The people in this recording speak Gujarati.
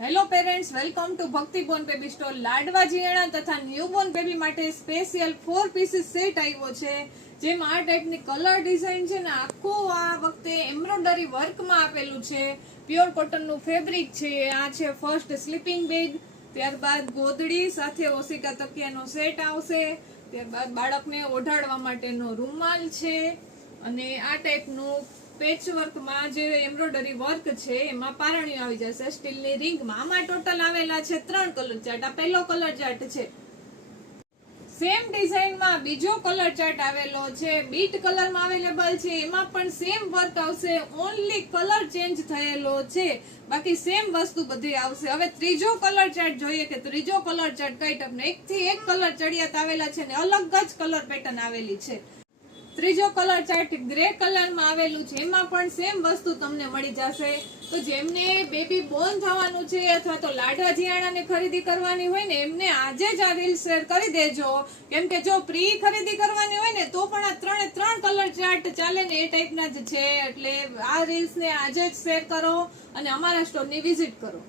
હેલો પેરેન્ટ્સ, વેલકમ ટુ ભક્તિ બોર્ન બેબી સ્ટોર. લાડવા જીયાણા તથા ન્યૂબોર્ન બેબી માટે સ્પેશિયલ 4 પીસીસ સેટ આવ્યો છે, જેમાં આ ટાઈપની કલર ડિઝાઇન છે ને આખું આ વખતે એમ્બ્રોઇડરી વર્કમાં આપેલું છે. પ્યોર કોટનનું ફેબ્રિક છે. આ છે ફર્સ્ટ સ્લીપિંગ બેગ, ત્યારબાદ ગોદડી સાથે ઓશિકા તકિયાનો સેટ આવશે, ત્યારબાદ બાળકને ઓઢાડવા માટેનો રૂમાલ છે, અને આ ટાઈપનું પેચવર્કમાં જે એમ્બ્રોઇડરી વર્ક છે એમાં પારણીઓ આવી જશે સ્ટીલની રિંગમાં. આમાં ટોટલ આવેલા છે 3 કલર ચાર્ટ. આ પહેલો કલર ચાર્ટ છે. સેમ ડિઝાઇનમાં બીજો કલર ચાર્ટ આવેલો છે, બીટ કલરમાં અવેલેબલ છે. એમાં પણ સેમ વર્ક આવશે, ઓનલી કલર ચેન્જ થયેલો છે, બાકી સેમ વસ્તુ બધી આવશે. હવે ત્રીજો કલર ચાર્ટ જોઈએ કે ત્રીજો કલર ચાર્ટ કઈ ટાઈપનો. એકથી એક કલર ચડિયાત આવેલા છે ને અલગ જ કલર પેટર્ન આવેલી છે. ત્રીજો કલર ચાર્ટ ગ્રે કલરમાં આવેલું છે, એમાં પણ સેમ વસ્તુ તમને મળી જશે. તો જેમને બેબી બોર્ન થવાનું છે અથવા તો લાડવા જીયાણાને ખરીદી કરવાની હોય ને, એમને આજે જ આ રીલ શેર કરી દેજો, કેમ કે જો પ્રી ખરીદી કરવાની હોય ને તો પણ આ 3 કલર ચાર્ટ ચાલે ને એ ટાઈપના જ છે. એટલે આ રીલ્સને આજે જ શેર કરો અને અમારા સ્ટોરની વિઝિટ કરો.